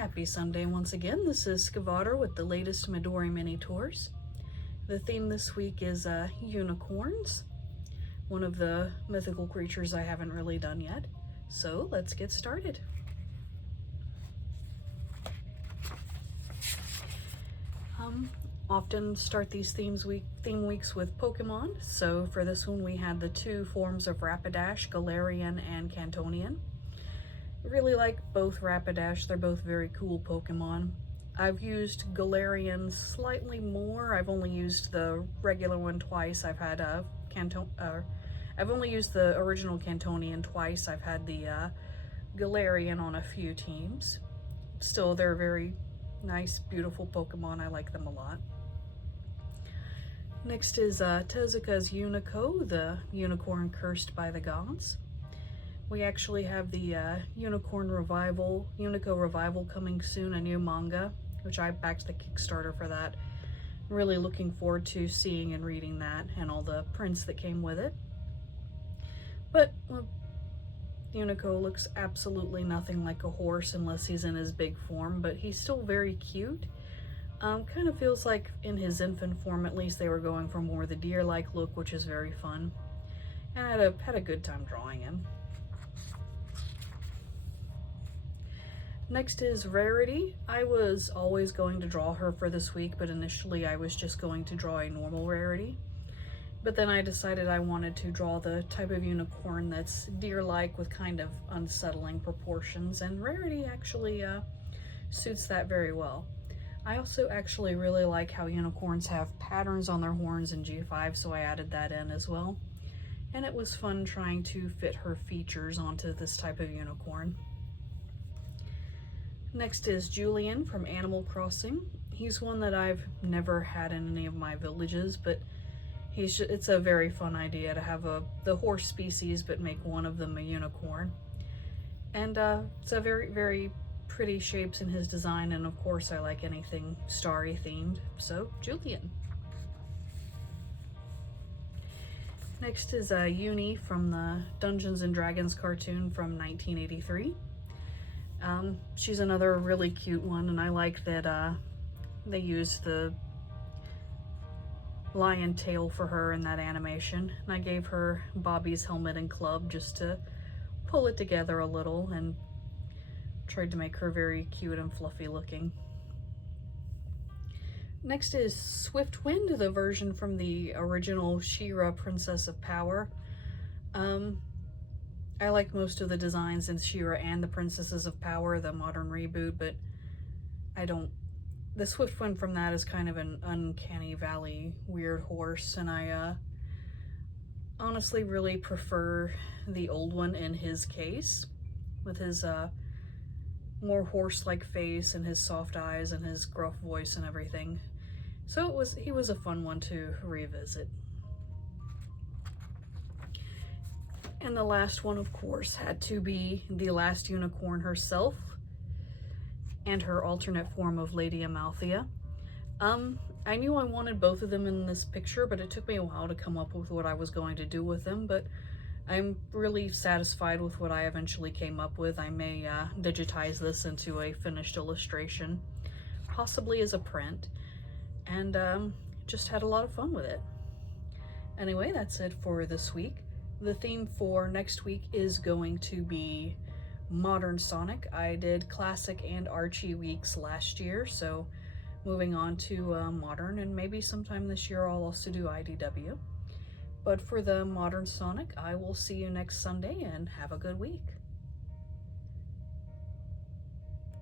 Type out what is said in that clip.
Happy Sunday once again. This is Skavater with the latest Midori Minitours. The theme this week is unicorns, one of the mythical creatures I haven't really done yet. So let's get started. Often start these theme weeks with Pokemon. So for this one we had the two forms of Rapidash, Galarian and Cantonian. I really like both Rapidash. They're both very cool Pokemon. I've used Galarian slightly more. I've only used the regular one twice. I've only used the original Cantonian twice. I've had the Galarian on a few teams. Still, they're very nice, beautiful Pokemon. I like them a lot. Next is Tezuka's Unico, the unicorn cursed by the gods. We actually have the Unico Revival coming soon, a new manga, which I backed the Kickstarter for that. Really looking forward to seeing and reading that and all the prints that came with it. But well, Unico looks absolutely nothing like a horse unless he's in his big form, but he's still very cute. Kind of feels like in his infant form, at least, they were going for more the deer-like look, which is very fun. And I had a good time drawing him. Next is Rarity. I was always going to draw her for this week, but initially I was just going to draw a normal Rarity. But then I decided I wanted to draw the type of unicorn that's deer-like with kind of unsettling proportions, and Rarity actually suits that very well. I also actually really like how unicorns have patterns on their horns in G5, so I added that in as well. And it was fun trying to fit her features onto this type of unicorn. Next is Julian from Animal Crossing. He's one that I've never had in any of my villages, but it's a very fun idea to have the horse species but make one of them a unicorn. And it's a very, very pretty shapes in his design, and of course I like anything starry themed, so Julian. Next is Uni from the Dungeons and Dragons cartoon from 1983. She's another really cute one, and I like that they used the lion tail for her in that animation. And I gave her Bobby's helmet and club just to pull it together a little and tried to make her very cute and fluffy looking. Next is Swiftwind, the version from the original She-Ra Princess of Power. I like most of the designs in She-Ra and the Princesses of Power, the modern reboot, but the Swiftwind from that is kind of an uncanny valley weird horse, and I honestly really prefer the old one in his case, with his more horse-like face and his soft eyes and his gruff voice and everything. So he was a fun one to revisit. And the last one, of course, had to be the last unicorn herself and her alternate form of Lady Amalthea. I knew I wanted both of them in this picture, but it took me a while to come up with what I was going to do with them, but I'm really satisfied with what I eventually came up with. I may digitize this into a finished illustration, possibly as a print, and just had a lot of fun with it. Anyway, that's it for this week. The theme for next week is going to be Modern Sonic. I did Classic and Archie weeks last year, so moving on to Modern, and maybe sometime this year I'll also do IDW. But for the Modern Sonic, I will see you next Sunday, and have a good week.